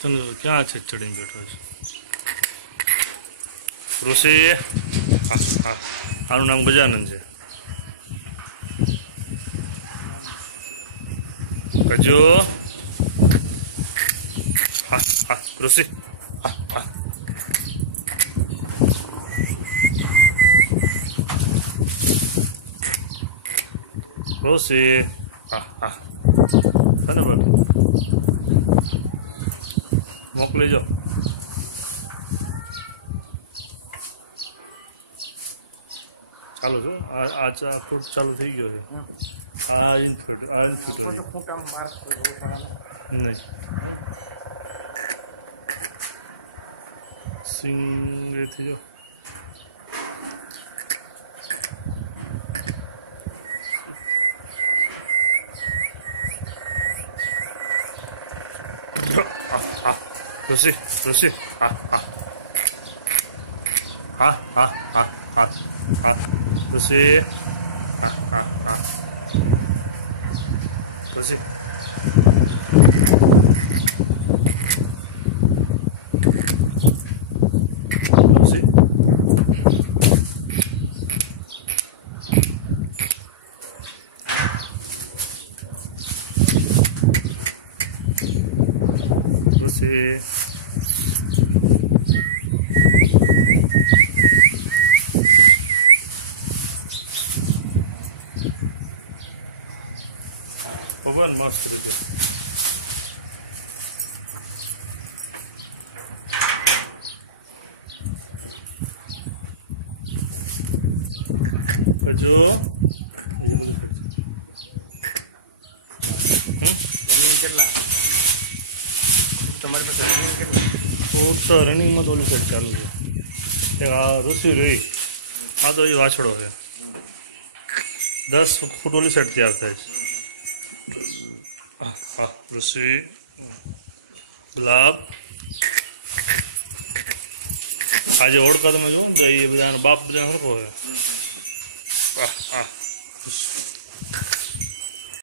તને ક્યાં છે ચડીને બેઠો છે ઋષિ? આનું નામ ગજાનંદ છે. ગજો ઋષિ ઋષિ બરાબર મોકલી જો. ચાલુ છે આ ચાલુ થઈ ગયો છે. નહીં સિંગથી જો ઋષિ ઋષિ ઋષિ ઋષિ પવન મસ્ત રીતે જો કેટલા તમારી પાસે રનિંગ કેટલા? ફૂટ તો રનિંગમાં તો ઓલી સાઈડ ચાલુ છે. એક આ ઋષિ રહી આ તો એ વાછડો છે. 10 ફૂટ ઓલી સાઈડ તૈયાર થાય છે. ઋષિ ગુલાબ આજે ઓળખા તમે જો ને એ બધા બાપ બધા સરખો છે.